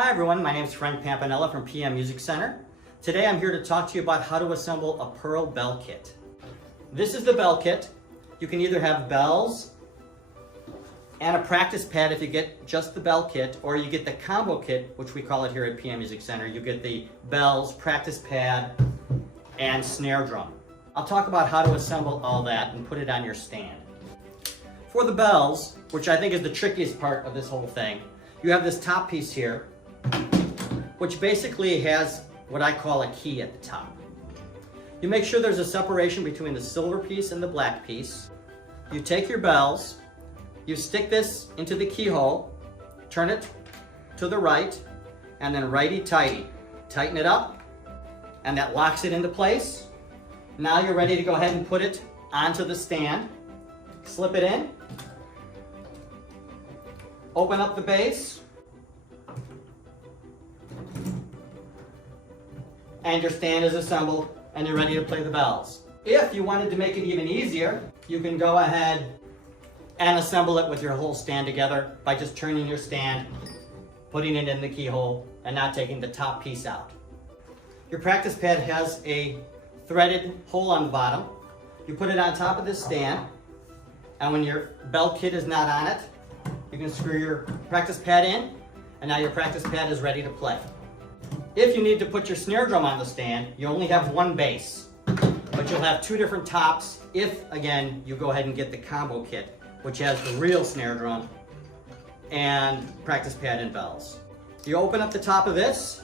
Hi everyone, my name is Frank Pampanella from PM Music Center. Today I'm here to talk to you about how to assemble a pearl bell kit. This is the bell kit. You can either have bells and a practice pad if you get just the bell kit, or you get the combo kit, which we call it here at PM Music Center. You get the bells, practice pad, and snare drum. I'll talk about how to assemble all that and put it on your stand. For the bells, which I think is the trickiest part of this whole thing, you have this top piece here, which basically has what I call a key at the top. You make sure there's a separation between the silver piece and the black piece. You take your bells, you stick this into the keyhole, turn it to the right, and then righty-tighty. Tighten it up, and that locks it into place. Now you're ready to go ahead and put it onto the stand. Slip it in, open up the base, and your stand is assembled and you're ready to play the bells. If you wanted to make it even easier, you can go ahead and assemble it with your whole stand together by just turning your stand, putting it in the keyhole, and not taking the top piece out. Your practice pad has a threaded hole on the bottom. You put it on top of this stand, and when your bell kit is not on it, you can screw your practice pad in, and now your practice pad is ready to play. If you need to put your snare drum on the stand, you only have one base, but you'll have two different tops if, again, you go ahead and get the combo kit, which has the real snare drum and practice pad and bells. You open up the top of this,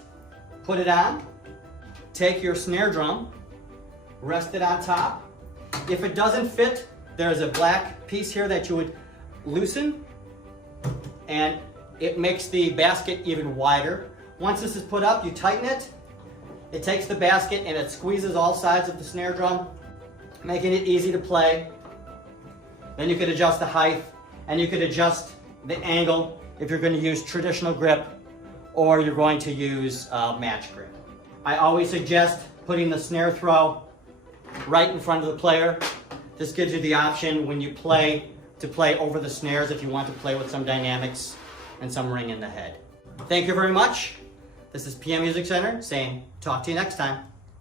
put it on, take your snare drum, rest it on top. If it doesn't fit, there's a black piece here that you would loosen, and it makes the basket even wider. Once this is put up, you tighten it. It takes the basket and it squeezes all sides of the snare drum, making it easy to play. Then you could adjust the height, and you could adjust the angle if you're going to use traditional grip or you're going to use match grip. I always suggest putting the snare throw right in front of the player. This gives you the option when you play to play over the snares if you want to play with some dynamics and some ring in the head. Thank you very much. This is PM Music Center saying, talk to you next time.